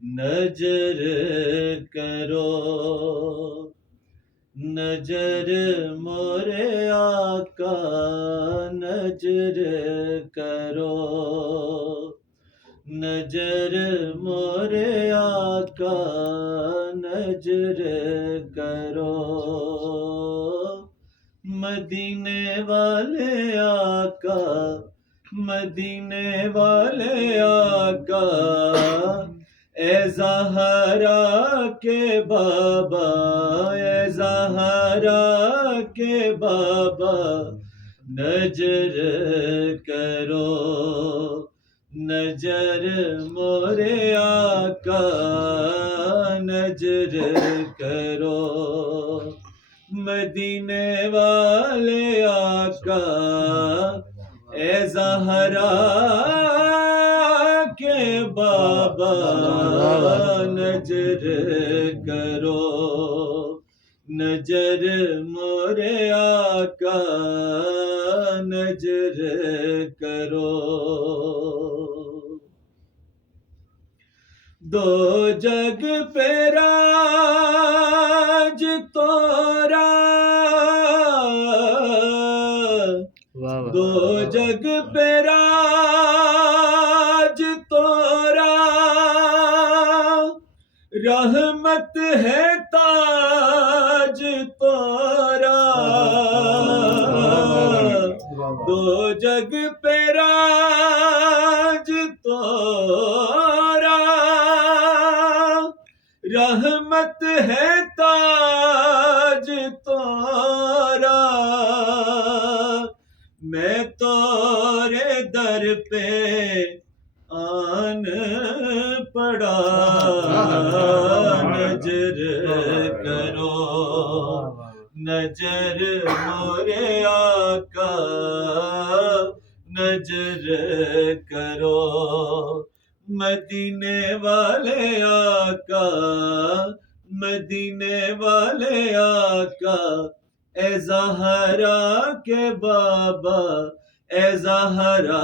نظر کرو نظر مورے آقا نظر کرو نظر مورے آقا نظر کرو مدینے والے آقا مدینے والے آقا اے زہرا کے بابا اے زہرا کے بابا نظر کرو نظر مورے آقا نظر کرو مدینے والے آقا اے زہرا کے بابا نظر کرو نظر مورے آقا نظر کرو دو جگ پہ راج تورا دو جگ پہ راج تورا رحمت ہے تاج تورا دو جگ پہ راج تورا رحمت ہے تاج تورا میں تورے در پہ آن پڑا نظر کرو نظر مورے آقا نظر کرو مدینے والے آقا مدینے والے آقا اے زہرا کے بابا اے زہرا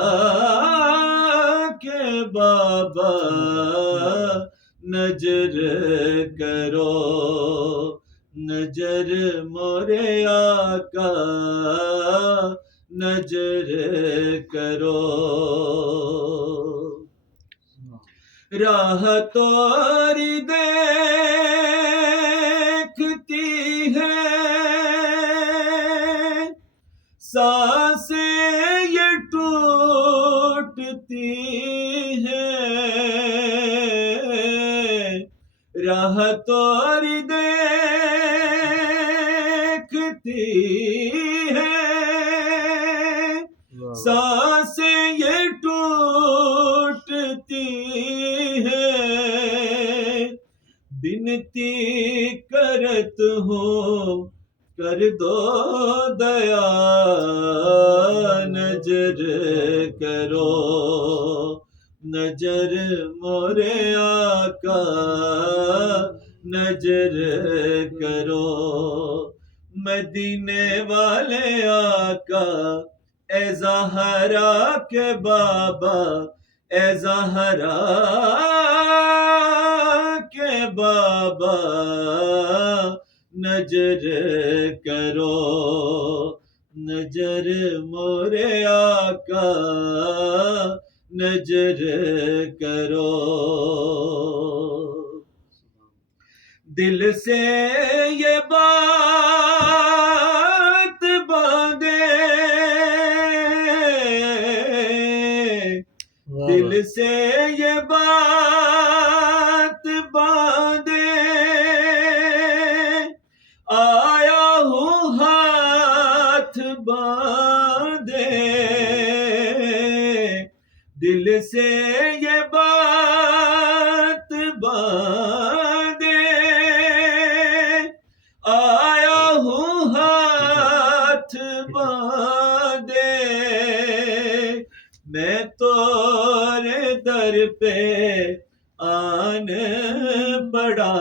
کے بابا نظر کرو نظر مورے آقا نظر کرو راہ توری دیکھتی ہے سانسیں یہ ٹوٹتی ہے راہ توری دیکھتی ہے سانسیں یہ ٹوٹتی ہے بنتی کرت ہوں کر دو دیا نظر کرو نظر مورے آقا نظر کرو مدینے والے آقا اے زہرا کے بابا اے زہرا کے بابا نظر کرو نظر مورے آقا نظر کرو دل سے یہ بات باندھے دل سے یہ بات باندھے آیا ہوں ہاتھ باندھے دل سے یہ بات باندھے پہ آن پڑا،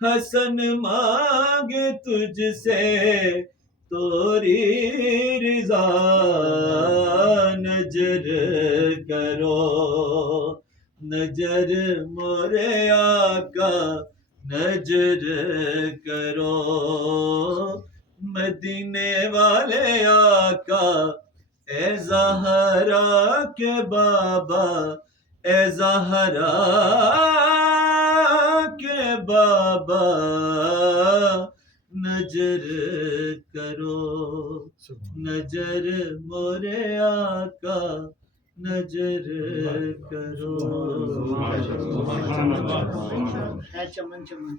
حسن مانگے تجھ سے توری رضا، نظر کرو نظر مورے آقا، نظر کرو مدینے والے آقا، اے زہرا کے بابا، اے زہرا کے بابا، نظر کرو نظر مورے آقا، نظر کرو. چمن چمن